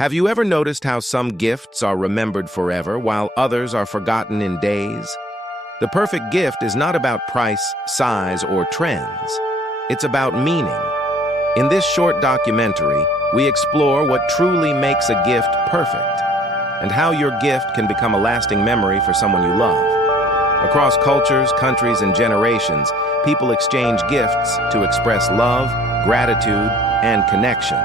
Have you ever noticed how some gifts are remembered forever while others are forgotten in days? The perfect gift is not about price, size, or trends. It's about meaning. In this short documentary, we explore what truly makes a gift perfect and how your gift can become a lasting memory for someone you love. Across cultures, countries, and generations, people exchange gifts to express love, gratitude, and connection.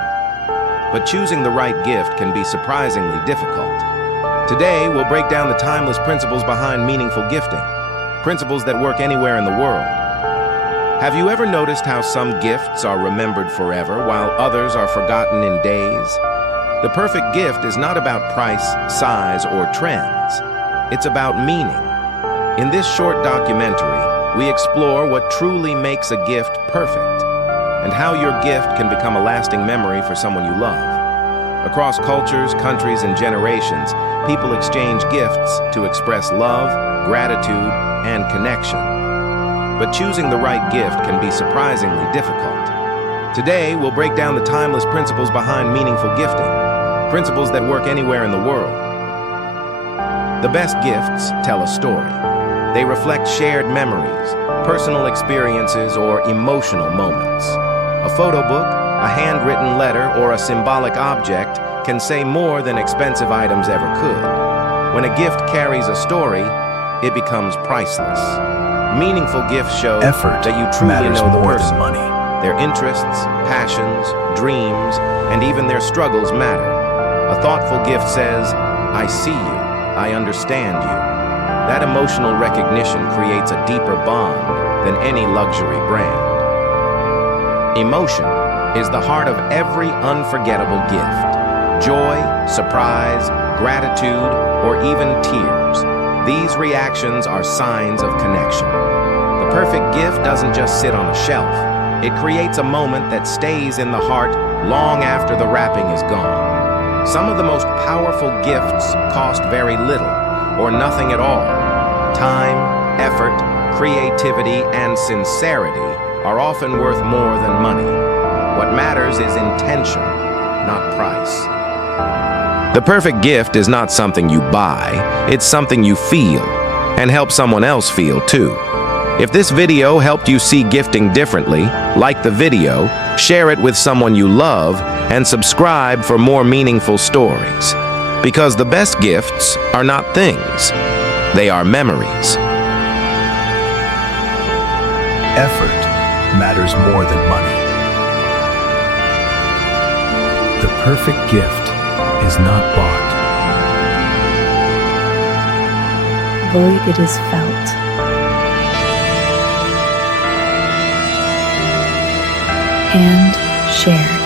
But choosing the right gift can be surprisingly difficult. Today, we'll break down the timeless principles behind meaningful gifting, principles that work anywhere in the world. Have you ever noticed how some gifts are remembered forever while others are forgotten in days? The perfect gift is not about price, size, or trends. It's about meaning. In this short documentary, we explore what truly makes a gift perfect and how your gift can become a lasting memory for someone you love. Across cultures, countries, and generations, people exchange gifts to express love, gratitude, and connection. But choosing the right gift can be surprisingly difficult. Today, we'll break down the timeless principles behind meaningful gifting, principles that work anywhere in the world. The best gifts tell a story. They reflect shared memories, personal experiences, or emotional moments. A photo book, a handwritten letter, or a symbolic object can say more than expensive items ever could. When a gift carries a story, it becomes priceless. Meaningful gifts show that you truly know the person. Their interests, passions, dreams, and even their struggles matter. A thoughtful gift says, "I see you, I understand you." That emotional recognition creates a deeper bond than any luxury brand. Emotion is the heart of every unforgettable gift. Joy, surprise, gratitude, or even tears. These reactions are signs of connection. The perfect gift doesn't just sit on a shelf. It creates a moment that stays in the heart long after the wrapping is gone. Some of the most powerful gifts cost very little or nothing at all. Time, effort, creativity, and sincerity are often worth more than money. What matters is intention, not price. The perfect gift is not something you buy, it's something you feel, and help someone else feel too. If this video helped you see gifting differently, like the video, share it with someone you love, and subscribe for more meaningful stories. Because the best gifts are not things, they are memories. Effort matters more than money. The perfect gift is not bought. Void it is felt. And shared.